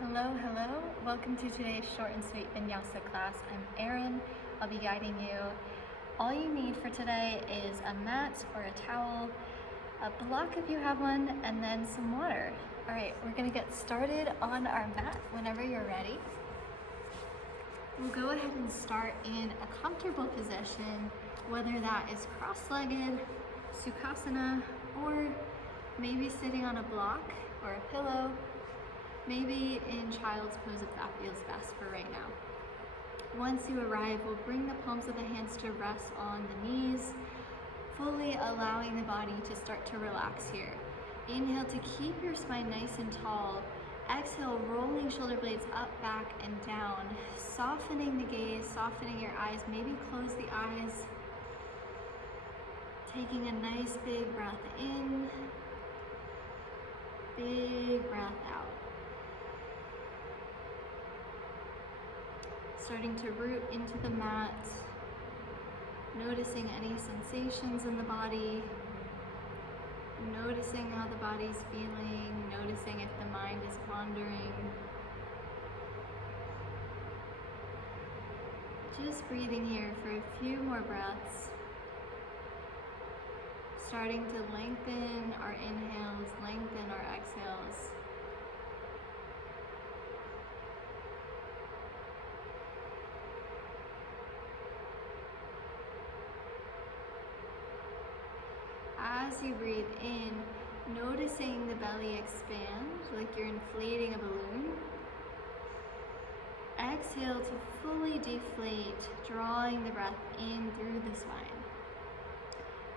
Hello, hello. Welcome to today's short and sweet vinyasa class. I'm Erin. I'll be guiding you. All you need for today is a mat or a towel, a block if you have one, and then some water. All right, we're gonna get started on our mat whenever you're ready. We'll go ahead and start in a comfortable position, whether that is cross-legged, Sukhasana, or maybe sitting on a block or a pillow. Maybe in child's pose if that feels best for right now. Once you arrive, we'll bring the palms of the hands to rest on the knees, fully allowing the body to start to relax here. Inhale to keep your spine nice and tall. Exhale, rolling shoulder blades up, back, and down. Softening the gaze, softening your eyes. Maybe close the eyes. Taking a nice big breath in. Big breath out. Starting to root into the mat, noticing any sensations in the body, noticing how the body's feeling, noticing if the mind is wandering. Just breathing here for a few more breaths. Starting to lengthen our inhales, lengthen our exhales. As you breathe in, noticing the belly expand like you're inflating a balloon. Exhale to fully deflate, drawing the breath in through the spine.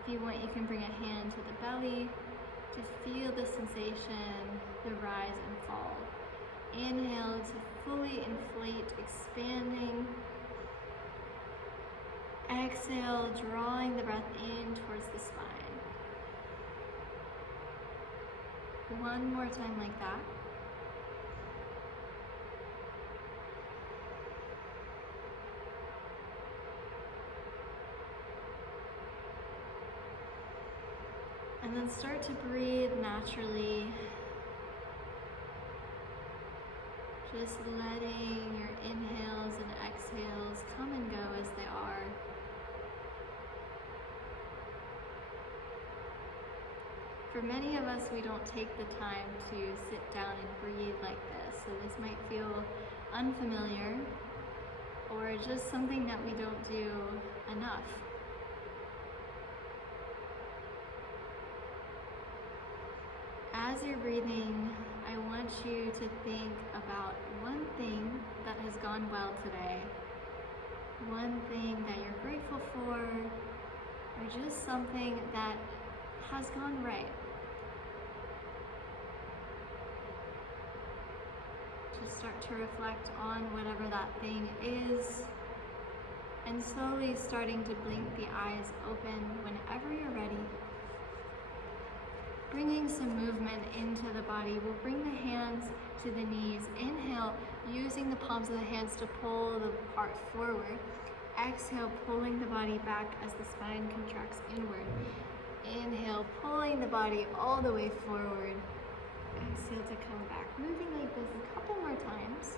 If you want, you can bring a hand to the belly to feel the sensation, the rise and fall. Inhale to fully inflate, expanding. Exhale, drawing the breath in towards the spine. One more time like that. And then start to breathe naturally. Just letting your inhales and exhales come and go as they are. For many of us, we don't take the time to sit down and breathe like this, so this might feel unfamiliar or just something that we don't do enough. As you're breathing, I want you to think about one thing that has gone well today, one thing that you're grateful for, or just something that has gone right. Just start to reflect on whatever that thing is, and slowly starting to blink the eyes open whenever you're ready. Bringing some movement into the body, we'll bring the hands to the knees. Inhale, using the palms of the hands to pull the heart forward. Exhale, pulling the body back as the spine contracts inward. Inhale, pulling the body all the way forward. Exhale to come back. Moving like this a couple more times.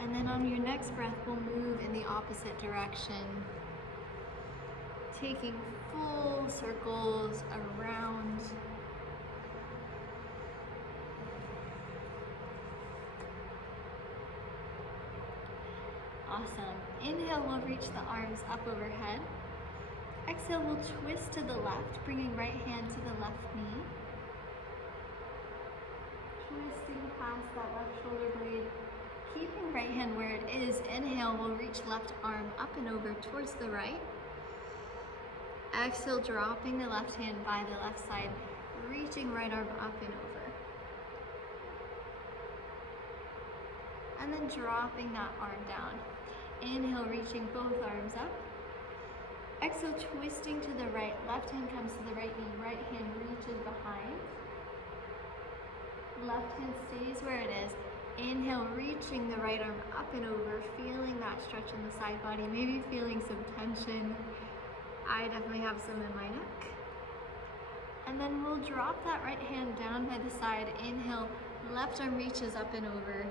And then on your next breath, we'll move in the opposite direction. Taking full circles around. Awesome. Inhale, we'll reach the arms up overhead. Exhale, we'll twist to the left, bringing right hand to the left knee. Twisting past that left shoulder blade. Keeping right hand where it is. Inhale, we'll reach left arm up and over towards the right. Exhale, dropping the left hand by the left side, reaching right arm up and over. And then dropping that arm down. Inhale, reaching both arms up. Exhale, twisting to the right. Left hand comes to the right knee. Right hand reaches behind. Left hand stays where it is. Inhale, reaching the right arm up and over, feeling that stretch in the side body, maybe feeling some tension. I definitely have some in my neck. And then we'll drop that right hand down by the side. Inhale, left arm reaches up and over.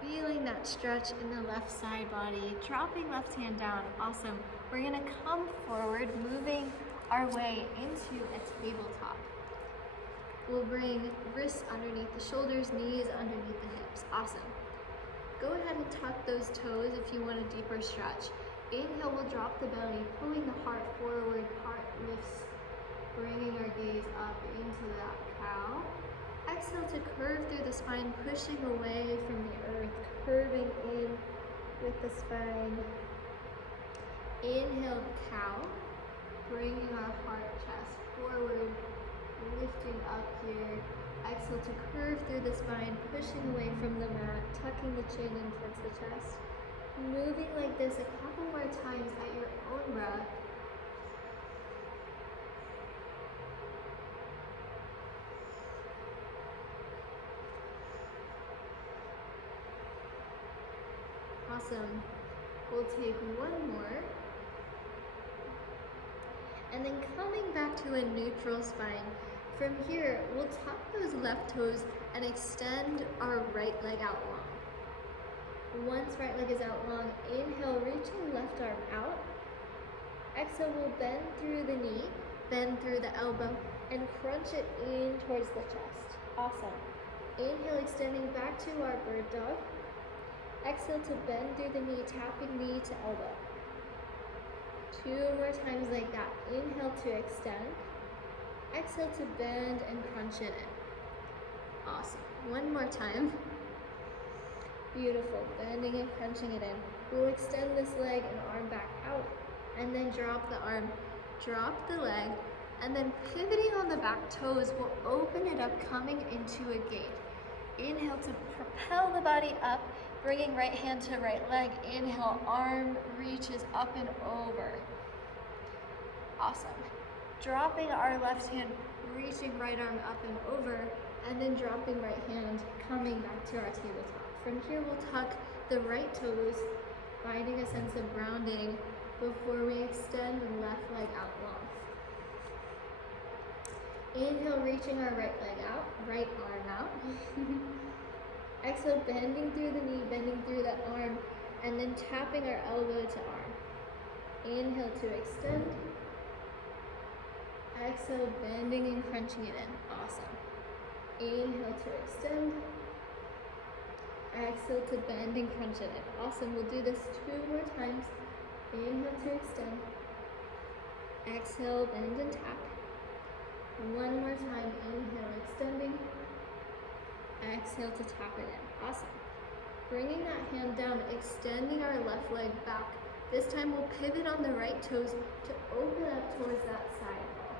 Feeling that stretch in the left side body. Dropping left hand down, awesome. We're gonna come forward, moving our way into a tabletop. We'll bring wrists underneath the shoulders, knees underneath the hips, awesome. Go ahead and tuck those toes if you want a deeper stretch. Inhale, we'll drop the belly, pulling the heart forward, heart lifts, bringing our gaze up into that cow. Exhale to curve through the spine, pushing away from the earth, curving in with the spine. Inhale, cow, bringing our heart, chest forward, lifting up here. Exhale to curve through the spine, pushing away from the mat, tucking the chin in towards the chest. Moving like this a couple more times at your own breath. Awesome. We'll take one more. And then coming back to a neutral spine. From here, we'll tuck those left toes and extend our right leg out long. Once right leg is out long, inhale, reaching left arm out. Exhale, we'll bend through the knee, bend through the elbow, and crunch it in towards the chest. Awesome. Inhale, extending back to our bird dog. Exhale to bend through the knee, tapping knee to elbow. 2 more times like that. Inhale to extend. Exhale to bend and crunch it in. Awesome. One more time. Beautiful. Bending and crunching it in. We'll extend this leg and arm back out. And then drop the arm. Drop the leg. And then pivoting on the back toes, we'll open it up, coming into a gate. Inhale to propel the body up. Bringing right hand to right leg. Inhale, arm reaches up and over. Awesome. Dropping our left hand, reaching right arm up and over, and then dropping right hand, coming back to our tabletop. From here, we'll tuck the right toes, finding a sense of grounding before we extend the left leg out long. Inhale, reaching our right leg out, right arm out. Exhale, bending through the knee, bending through the arm, and then tapping our elbow to arm. Inhale to extend. Exhale, bending and crunching it in. Awesome. Inhale to extend. Exhale to bend and crunch it in. Awesome. We'll do this 2 more times. Inhale to extend. Exhale, bend and tap. 1 more time. Inhale, extending. Exhale to tap it in. Awesome. Bringing that hand down, extending our left leg back. This time we'll pivot on the right toes to open up towards that side wall.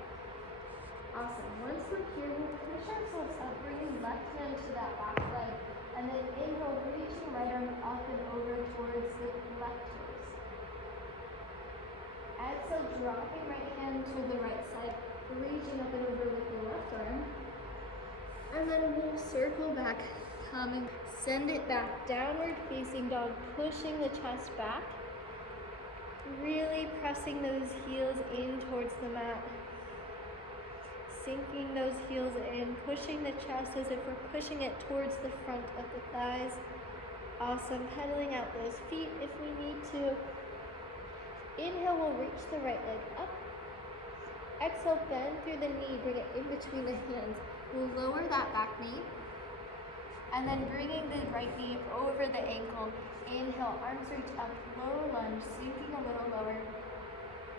Awesome. Once we're here, we'll push ourselves up, bringing left hand to that back leg. And then inhale, reaching right arm up and over towards the left toes. Exhale, dropping right hand to the right side, reaching up and over with the left arm. And then we'll circle back, coming, send it back, downward facing dog, pushing the chest back, really pressing those heels in towards the mat, sinking those heels in, pushing the chest as if we're pushing it towards the front of the thighs. Awesome, pedaling out those feet if we need to. Inhale, we'll reach the right leg up. Exhale, bend through the knee, bring it in between the hands. We'll lower that back knee, and then bringing the right knee over the ankle. Inhale, arms reach up, low lunge, sinking a little lower.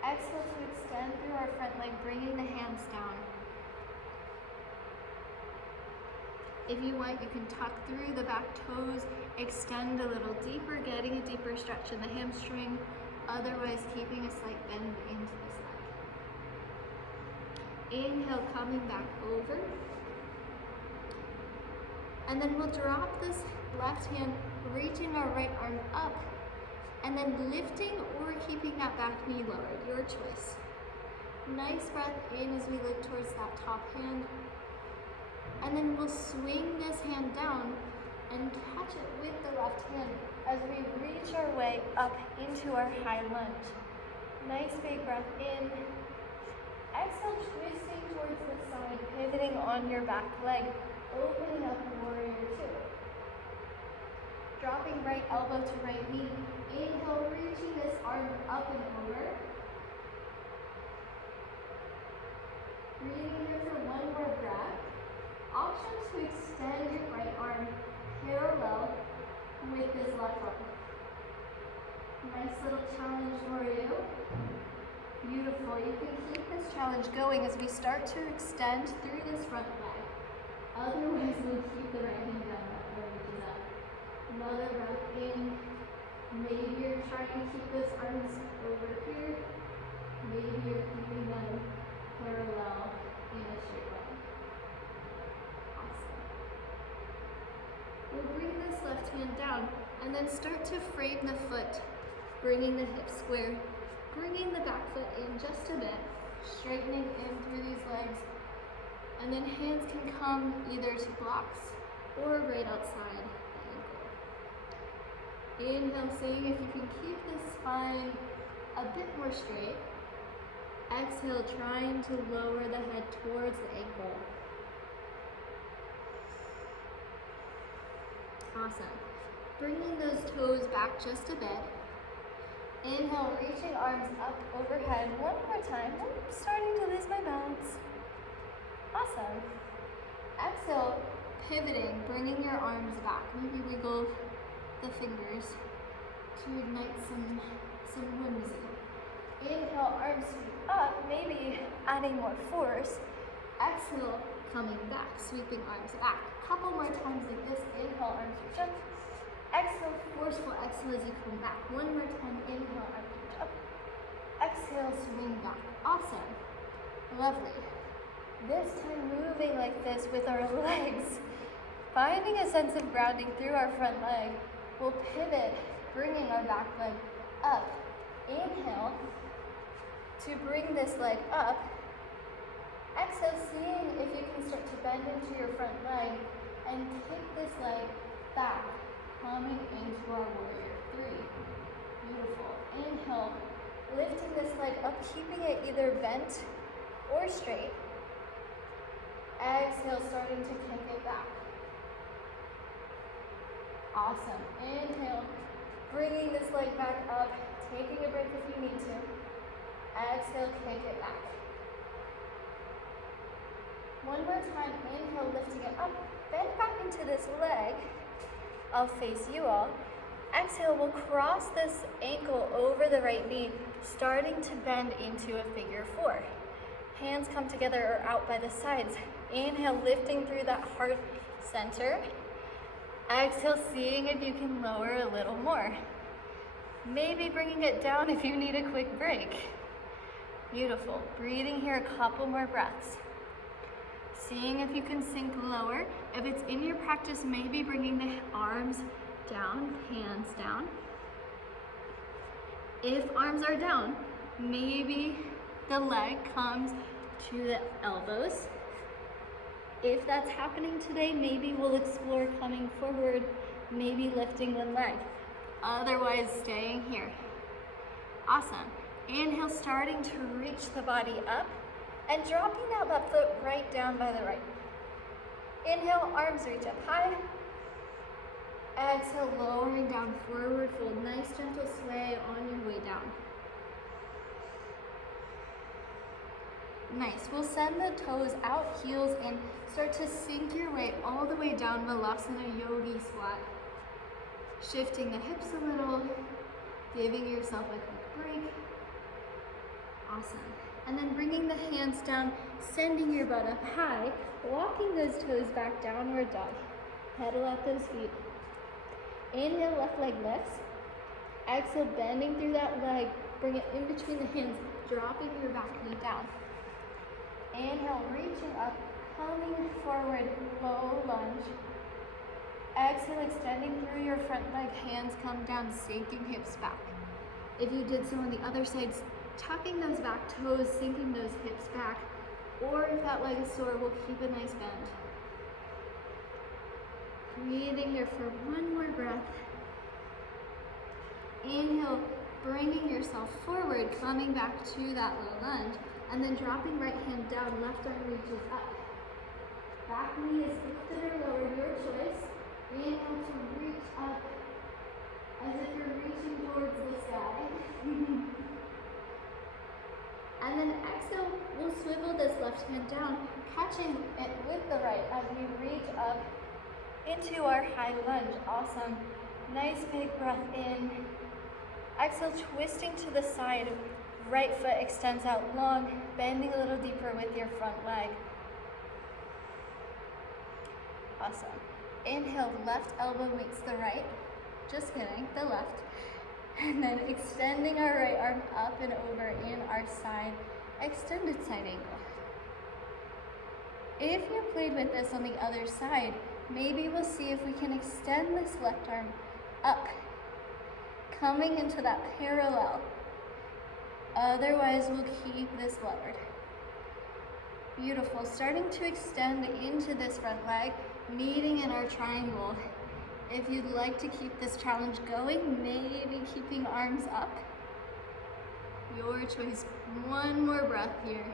Exhale to extend through our front leg, bringing the hands down. If you want, you can tuck through the back toes, extend a little deeper, getting a deeper stretch in the hamstring, otherwise keeping a slight bend into this leg. Inhale, coming back over. And then we'll drop this left hand, reaching our right arm up, and then lifting or keeping that back knee lowered, your choice. Nice breath in as we look towards that top hand. And then we'll swing this hand down and catch it with the left hand as we reach our way up into our high lunge. Nice big breath in. Exhale, on your back leg, opening up warrior two. Dropping right elbow to right knee. Inhale, reaching this arm up and over. Breathing here for one more breath. Option to extend your right arm parallel with this left arm. Nice little challenge for you. Beautiful. You can keep this challenge going as we start to extend through this front leg. Otherwise, we'll keep the right hand down, that reaches up. Another breath in. Maybe you're trying to keep those arms over here. Maybe you're keeping them parallel in a straight line. Awesome. We'll bring this left hand down and then start to frame the foot, bringing the hips square, bringing the back foot in just a bit, straightening in through these legs, and then hands can come either to blocks or right outside the ankle. Inhale, seeing if you can keep the spine a bit more straight. Exhale, trying to lower the head towards the ankle. Awesome. Bringing those toes back just a bit. Inhale, reaching arms up overhead. One more time. I'm starting to lose my balance. Awesome. Exhale, pivoting, bringing your arms back. Maybe wiggle the fingers to ignite some whimsy. Inhale, arms up, maybe adding more force. Exhale, coming back, sweeping arms back. Couple more times like this. Inhale, arms reach up. Exhale, forceful exhale as you come back. One more time. Inhale, arms reach up. Exhale, swing back. Awesome. Lovely. This time moving like this with our legs. Finding a sense of grounding through our front leg. We'll pivot, bringing our back leg up. Inhale to bring this leg up. Exhale, seeing if you can start to bend into your front leg and kick this leg back, coming into our warrior three. Beautiful. Inhale, lifting this leg up, keeping it either bent or straight. Exhale, starting to kick it back. Awesome. Inhale, bringing this leg back up, taking a break if you need to. Exhale, kick it back. One more time. Inhale, lifting it up. Bend back into this leg. I'll face you all. Exhale, we'll cross this ankle over the right knee, starting to bend into a figure four. Hands come together or out by the sides. Inhale, lifting through that heart center. Exhale, seeing if you can lower a little more. Maybe bringing it down if you need a quick break. Beautiful. Breathing here a couple more breaths. Seeing if you can sink lower. If it's in your practice, maybe bringing the arms down, hands down. If arms are down, maybe the leg comes to the elbows. If that's happening today, maybe we'll explore coming forward, maybe lifting one leg. Otherwise, staying here. Awesome. Inhale, starting to reach the body up and dropping that left foot right down by the right. Inhale, arms reach up high. Exhale, lowering down, forward fold. Nice gentle sway on your way down. Nice. We'll send the toes out, heels in. Start to sink your way all the way down, Malasana Yogi squat. Shifting the hips a little, giving yourself a quick break. Awesome. And then bringing the hands down, sending your butt up high, walking those toes back, downward dog. Pedal at those feet. Inhale, left leg lifts. Exhale, bending through that leg. Bring it in between the hands, dropping your back knee down. Inhale, reaching up, coming forward, low lunge. Exhale, extending through your front leg, hands come down, sinking hips back. If you did so on the other sides, tucking those back toes, sinking those hips back, or if that leg is sore, we'll keep a nice bend. Breathing here for one more breath. Inhale, bringing yourself forward, coming back to that low lunge, and then dropping right hand down, left arm reaches up. Back knee is lifted or lowered, your choice. Inhale to reach up as if you're reaching towards the sky. And then exhale, we'll swivel this left hand down, catching it with the right as we reach up into our high lunge. Awesome. Nice big breath in. Exhale, twisting to the side. Right foot extends out long, bending a little deeper with your front leg. Awesome. Inhale, left elbow meets the right. Just kidding, the left. And then extending our right arm up and over in our side, extended side angle. If you played with this on the other side, maybe we'll see if we can extend this left arm up, coming into that parallel. Otherwise, we'll keep this lowered. Beautiful. Starting to extend into this front leg, meeting in our triangle. If you'd like to keep this challenge going, maybe keeping arms up. Your choice. One more breath here.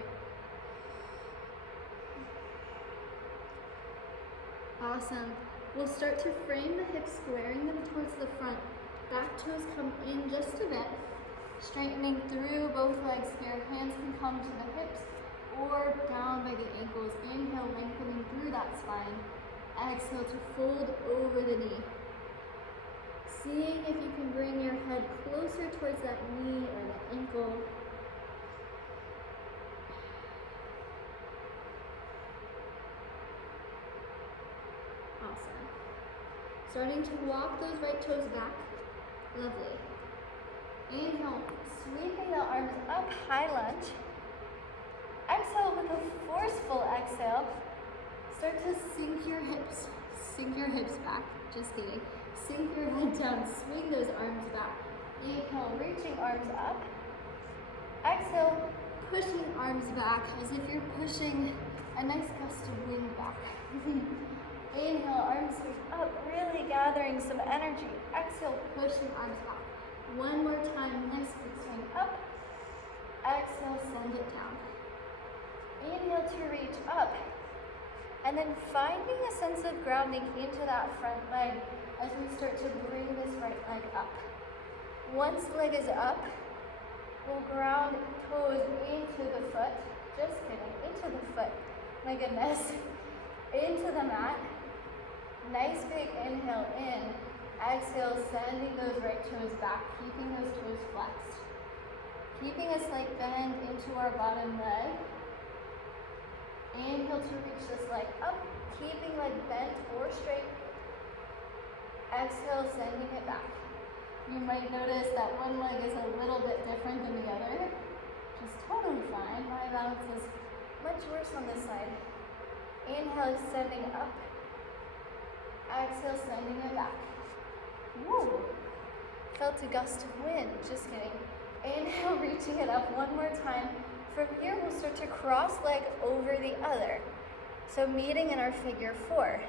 Awesome. We'll start to frame the hips, squaring them towards the front. Back toes come in just a bit. Straightening through both legs here. Hands can come to the hips or down by the ankles. Inhale, lengthening through that spine. Exhale to fold over the knee. Seeing if you can bring your head closer towards that knee or the ankle. Awesome. Starting to walk those right toes back. Lovely. Inhale, sweeping the arms up, high lunge. Exhale with a forceful exhale. Start to sink your hips back. Just kidding. Sink your head down, swing those arms back. Inhale, reaching arms up. Exhale, pushing arms back as if you're pushing a nice gust of wind back. Inhale, arms sweep up, really gathering some energy. Exhale, pushing arms back. One more time, nice big swing up. Exhale, send it down. Inhale to reach up. And then finding a sense of grounding into that front leg as we start to bring this right leg up. Once the leg is up, we'll ground toes into the foot. Just kidding, into the foot. My goodness. Into the mat. Nice big inhale in. Exhale, sending those right toes back, keeping those toes flexed. Keeping a slight bend into our bottom leg. Inhale to reach this leg up, keeping leg bent or straight. Exhale, sending it back. You might notice that one leg is a little bit different than the other, which is totally fine. My balance is much worse on this side. Inhale, sending up. Exhale, sending it back. Woo! Felt a gust of wind, just kidding. Inhale, reaching it up one more time. From here, we'll start to cross leg over the other. So meeting in our figure four.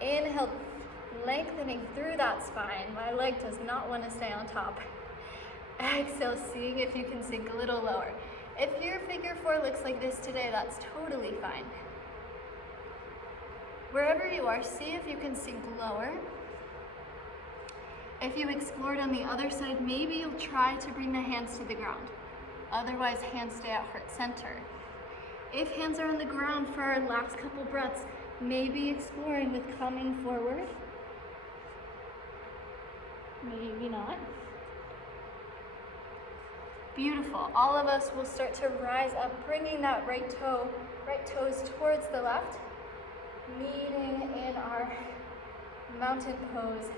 Inhale, lengthening through that spine. My leg does not want to stay on top. Exhale, seeing if you can sink a little lower. If your figure four looks like this today, that's totally fine. Wherever you are, see if you can sink lower. If you explored on the other side, maybe you'll try to bring the hands to the ground. Otherwise, hands stay at heart center. If hands are on the ground for our last couple breaths, maybe exploring with coming forward. Maybe not. Beautiful. All of us will start to rise up, bringing that right toes towards the left, meeting in our mountain pose.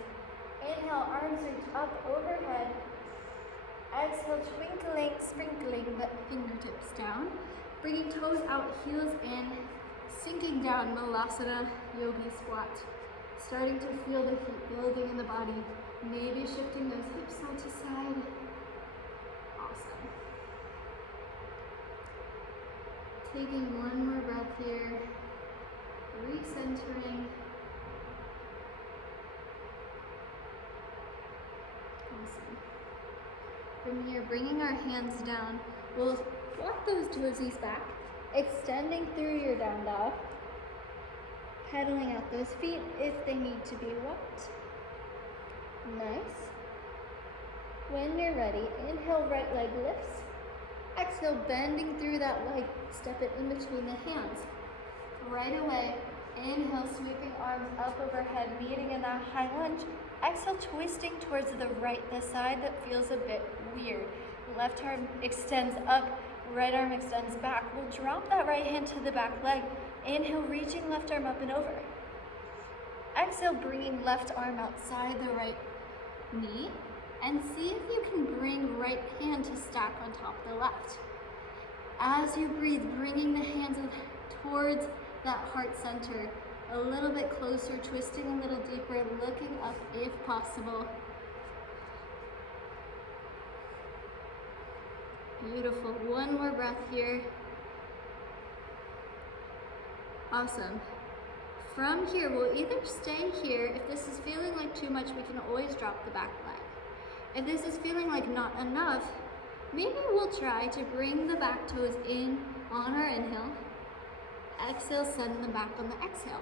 Inhale, arms reach up overhead. Exhale, twinkling, sprinkling the fingertips down. Bringing toes out, heels in, sinking down, Malasana Yogi Squat. Starting to feel the heat building in the body. Maybe shifting those hips side to side. Awesome. Taking one more breath here. Recentering. Awesome. From here, bringing our hands down, we'll walk those toesies back, extending through your down dog. Pedaling out those feet if they need to be walked. Nice. When you're ready, inhale, right leg lifts. Exhale, bending through that leg, step it in between the hands. Right away, inhale, sweeping arms up overhead, meeting in that high lunge. Exhale, twisting towards the right, the side that feels a bit weird. Left arm extends up, right arm extends back. We'll drop that right hand to the back leg. Inhale, reaching left arm up and over. Exhale, bringing left arm outside the right knee. And see if you can bring right hand to stack on top of the left. As you breathe, bringing the hands towards that heart center, a little bit closer, twisting a little deeper, looking up if possible. Beautiful. One more breath here. Awesome. From here, we'll either stay here. If this is feeling like too much, we can always drop the back leg. If this is feeling like not enough, maybe we'll try to bring the back toes in on our inhale. Exhale, send them back on the exhale.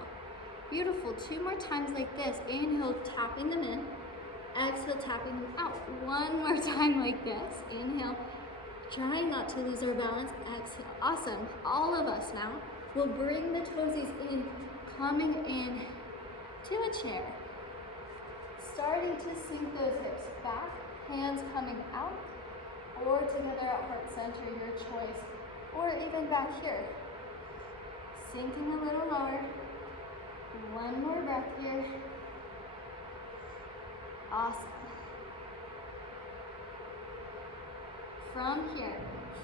Beautiful. 2 more times like this. Inhale, tapping them in. Exhale, tapping them out. 1 more time like this. Inhale, trying not to lose our balance. Exhale. Awesome. All of us now will bring the toesies in, coming in to a chair. Starting to sink those hips back, hands coming out, or together at heart center, your choice, or even back here. Sinking a little lower. 1 more breath here. Awesome. From here,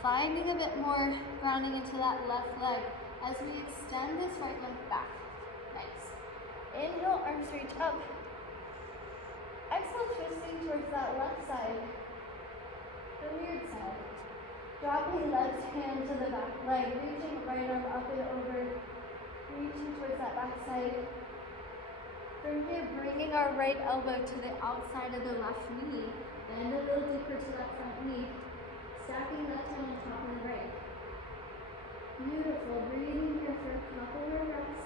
finding a bit more grounding into that left leg as we extend this right leg back. Nice. Inhale, arms reach up. Exhale, twisting towards that left side, the weird side. Dropping left hand to the back leg, reaching right arm up and over, reaching towards that back side. From here, bringing our right elbow to the outside of the left knee, bend a little deeper to that front knee, stacking left hand on top of the right. Beautiful, breathing here for a couple more breaths.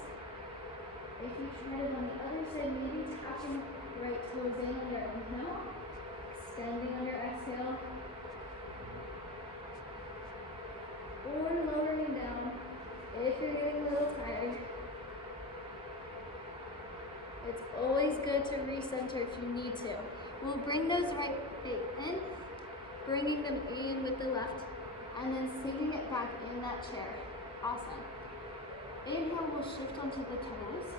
If you try it on the other side, maybe tapping right toes in on your inhale, extending on your exhale, or lowering down if you're getting a little tired. It's always good to recenter if you need to. We'll bring those right feet in, bringing them in with the left, and then sinking it back in that chair. Awesome. Inhale, we'll shift onto the toes.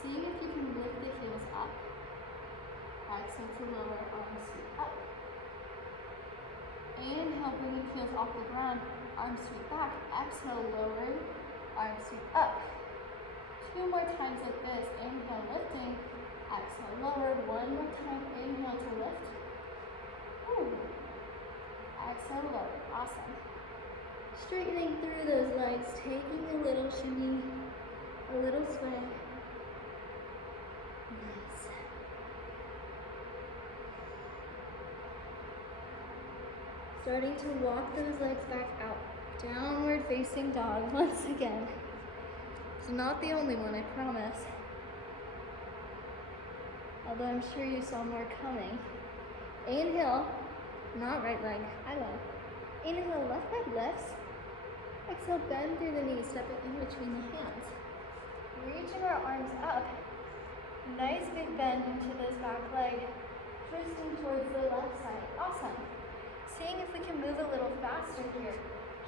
Seeing if you can lift the heels up. Exhale to lower, arms sweep up. Inhale, bringing heels off the ground, arms sweep back. Exhale, lower, arms sweep up. 2 more times like this. Inhale, lifting. Exhale, lower. 1 more time. Inhale to lift. Ooh. Exhale, lower. Awesome. Straightening through those legs, taking a little shimmy, a little sway. Nice. Starting to walk those legs back out. Downward facing dog once again. It's not the only one, I promise. Although I'm sure you saw more coming. Inhale, not right leg, high leg. Inhale, left leg lifts. Exhale, bend through the knees, step it in between the hands. Reaching our arms up. Nice big bend into this back leg, twisting towards the left side. Awesome. Seeing if we can move a little faster here.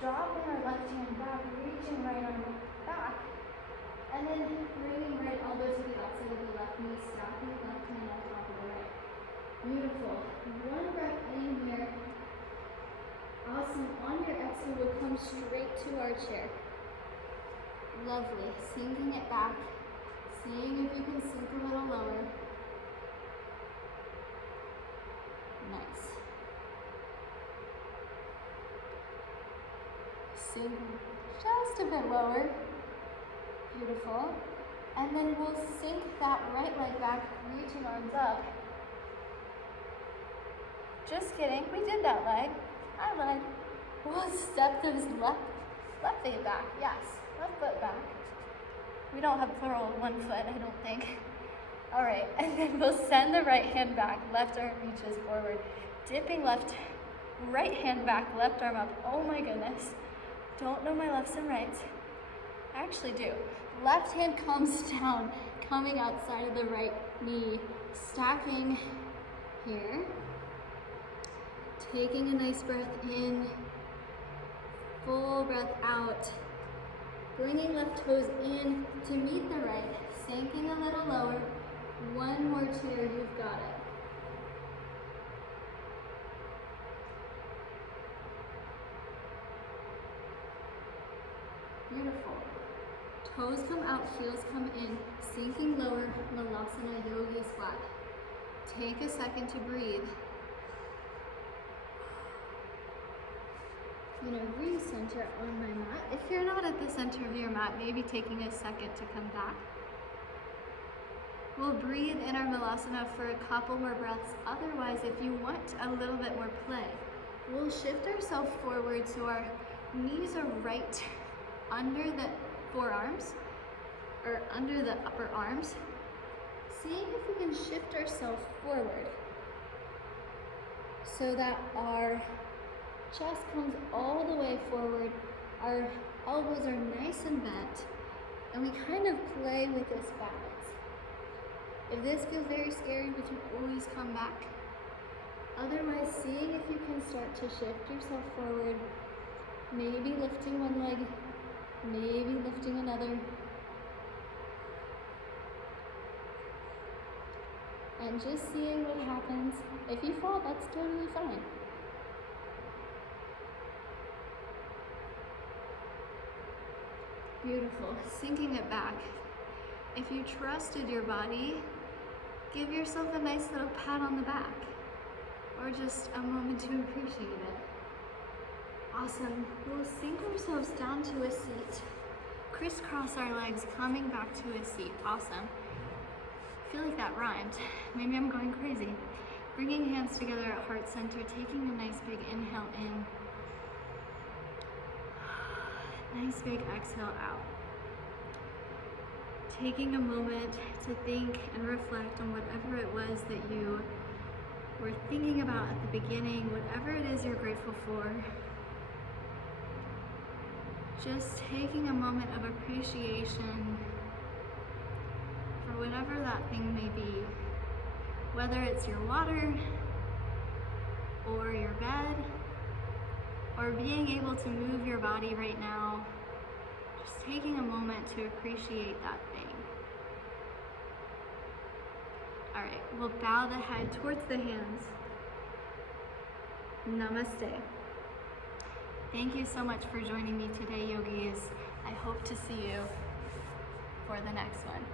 Dropping our left hand back, reaching right arm back, and then bringing right elbow to the outside of the left knee, stacking the left hand on top of the right. Beautiful. 1 breath in here. Awesome. On your exhale, we'll come straight to our chair. Lovely. Sinking it back. Seeing if you can sink a little lower. Nice. Sink just a bit lower. Beautiful. And then we'll sink that right leg back, reaching arms up. Just kidding, we did that leg. High leg. We'll step those left feet back, yes. Left foot back. We don't have plural of one foot, I don't think. All right, and then we'll send the right hand back, left arm reaches forward. Dipping right hand back, left arm up. Oh my goodness. Don't know my lefts and rights. I actually do. Left hand comes down, coming outside of the right knee, stacking here. Taking a nice breath in, full breath out. Bringing left toes in to meet the right, sinking a little lower. One more chair, you've got it. Beautiful. Toes come out, heels come in, sinking lower, Malasana Yogi squat. Take a second to breathe. I'm gonna recenter on my mat. If you're not at the center of your mat, maybe taking a second to come back. We'll breathe in our Malasana for a couple more breaths. Otherwise, if you want a little bit more play, we'll shift ourselves forward so our knees are right under the forearms, or under the upper arms. Seeing if we can shift ourselves forward so that our chest comes all the way forward, our elbows are nice and bent, and we kind of play with this balance. If this feels very scary, we can always come back. Otherwise, seeing if you can start to shift yourself forward, maybe lifting one leg, maybe lifting another. And just seeing what happens. If you fall, that's totally fine. Beautiful, sinking it back. If you trusted your body, give yourself a nice little pat on the back, or just a moment to appreciate it. Awesome, we'll sink ourselves down to a seat. Crisscross our legs, coming back to a seat. Awesome. I feel like that rhymed. Maybe I'm going crazy. Bringing hands together at heart center, taking a nice big inhale in. Nice big exhale out. Taking a moment to think and reflect on whatever it was that you were thinking about at the beginning, whatever it is you're grateful for. Just taking a moment of appreciation for whatever that thing may be, whether it's your water or your bed, or being able to move your body right now, just taking a moment to appreciate that thing. All right, we'll bow the head towards the hands. Namaste. Thank you so much for joining me today, yogis. I hope to see you for the next one.